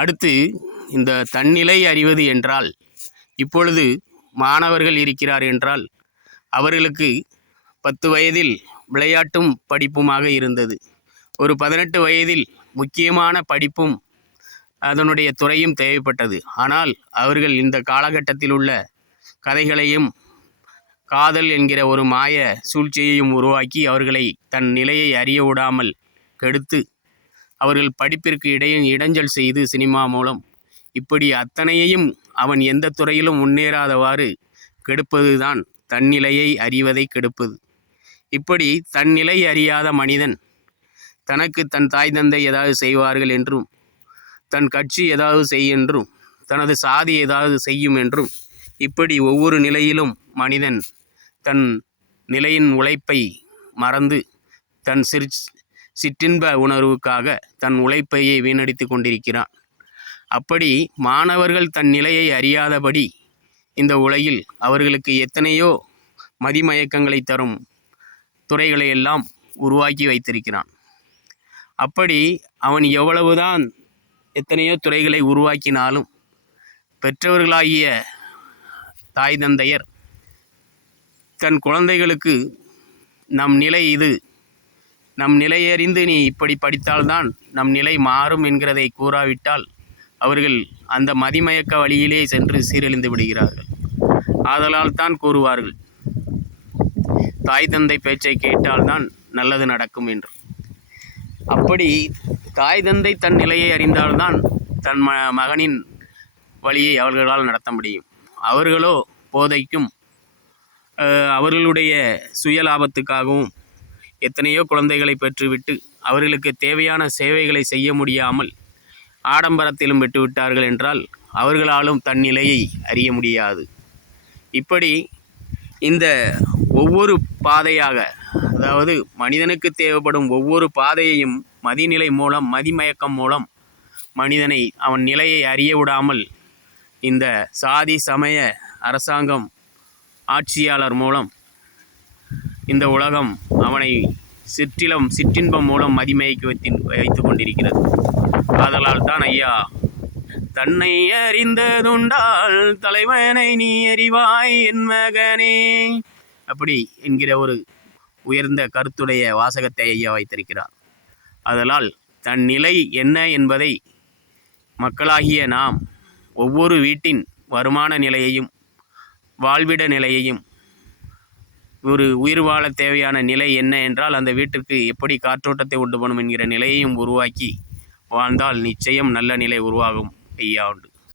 அடுத்து இந்த தன்னிலை அறிவது என்றால், இப்பொழுது மாணவர்கள் இருக்கிறார் என்றால் அவர்களுக்கு 10 வயதில் விளையாட்டும் படிப்புமாக இருந்தது. ஒரு 18 வயதில் முக்கியமான படிப்பும் அதனுடைய துறையும் தேவைப்பட்டது. ஆனால் அவர்கள் இந்த காலகட்டத்தில் உள்ள கதைகளையும் காதல் என்கிற ஒரு மாய சூழ்ச்சியையும் உருவாக்கி அவர்களை தன் நிலையை அறிய விடாமல் கெடுத்து அவர்கள் படிப்பிற்கு இடைஞ்சல் செய்து சினிமா மூலம் இப்படி அத்தனையையும் அவன் எந்த துறையிலும் முன்னேறாதவாறு கெடுப்பது தான் தன்னிலையை அறிவதை கெடுப்பது. இப்படி தன்னிலை அறியாத மனிதன் தனக்கு தன் தாய் தந்தை ஏதாவது செய்வார்கள் என்றும், தன் கட்சி ஏதாவது செய்யென்றும், தனது சாதி ஏதாவது செய்யும் என்றும், இப்படி ஒவ்வொரு நிலையிலும் மனிதன் தன் நிலையின் உழைப்பை மறந்து தன் சிற்றின்ப உணர்வுக்காக தன் உழைப்பையே வீணடித்து கொண்டிருக்கிறான். அப்படி மாணவர்கள் தன் நிலையை அறியாதபடி இந்த உலகில் அவர்களுக்கு எத்தனையோ மதிமயக்கங்களை தரும் துறைகளை எல்லாம் உருவாக்கி வைத்திருக்கிறான். அப்படி அவன் எவ்வளவுதான் எத்தனையோ துறைகளை உருவாக்கினாலும் பெற்றவர்களாகிய தாய் தந்தையர் தன் குழந்தைகளுக்கு நம் நிலை இது, நம் நிலையறிந்து நீ இப்படி படித்தால்தான் நம் நிலை மாறும் என்கிறதை கூறாவிட்டால் அவர்கள் அந்த மதிமயக்க வழியிலே சென்று சீரழிந்து விடுகிறார்கள். ஆதலால் தான் கூறுவார்கள், தாய் தந்தை பேச்சை கேட்டால்தான் நல்லது நடக்கும் என்று. அப்படி தாய் தந்தை தன் நிலையை அறிந்தால்தான் தன் மகனின் வழியை அவர்களால் நடத்த முடியும். அவர்களோ போதைக்கும் அவர்களுடைய சுயலாபத்துக்காகவும் எத்தனையோ குழந்தைகளை பெற்றுவிட்டு அவர்களுக்கு தேவையான சேவைகளை செய்ய முடியாமல் ஆடம்பரத்திலும் விட்டுவிட்டார்கள் என்றால் அவர்களாலும் தன் நிலையை அறிய முடியாது. இப்படி இந்த ஒவ்வொரு பாதையாக, அதாவது மனிதனுக்கு தேவைப்படும் ஒவ்வொரு பாதையையும் மதிநிலை மூலம், மதிமயக்கம் மூலம் மனிதனை அவன் நிலையை அறிய விடாமல் இந்த சாதி சமய அரசாங்கம் ஆட்சியாளர் மூலம் இந்த உலகம் அவனை சிற்றின்பம் மூலம் மதிமயக்கி வைத்து கொண்டிருக்கிறது. ஆதலால் தான் ஐயா, தன்னை அறிந்ததுண்டால் தலைவனை நீ அறிவாய் என் மகனே அப்படி என்கிற ஒரு உயர்ந்த கருத்துடைய வாசகத்தை ஐயா வைத்திருக்கிறார். ஆதலால் தன் நிலை என்ன என்பதை மக்களாகிய நாம் ஒவ்வொரு வீட்டின் வருமான நிலையையும் வாழ்விட நிலையையும், ஒரு உயிர் வாழ தேவையான நிலை என்ன என்றால் அந்த வீட்டிற்கு எப்படி காற்றோட்டத்தை உண்டு பண்ணும் என்கிற நிலையையும் உருவாக்கி வாழ்ந்தால் நிச்சயம் நல்ல நிலை உருவாகும் ஐயா உண்டு.